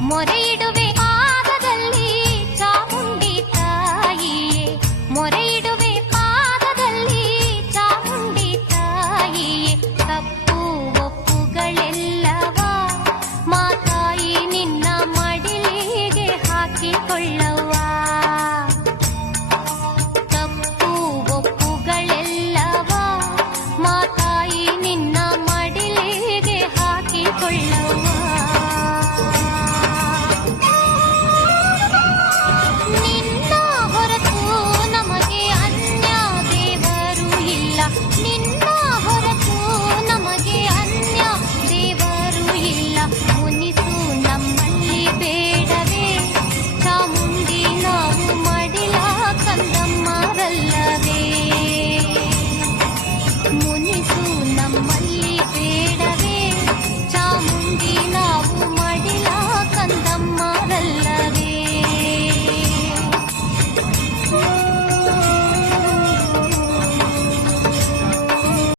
ಮೊರೆಯಿಡುವೆ ಪಾದದಲ್ಲಿ ಚಾಮುಂಡಿ ತಾಯಿಯೇ. ಮೊರೆಯಿಡುವೆ ಪಾದದಲ್ಲಿ ಚಾಮುಂಡಿ ತಾಯಿಯೇ. ತಪ್ಪು ಒಪ್ಪುಗಳೆಲ್ಲವ ಮಾತಾಯಿ ನಿನ್ನ ನಮ್ಮ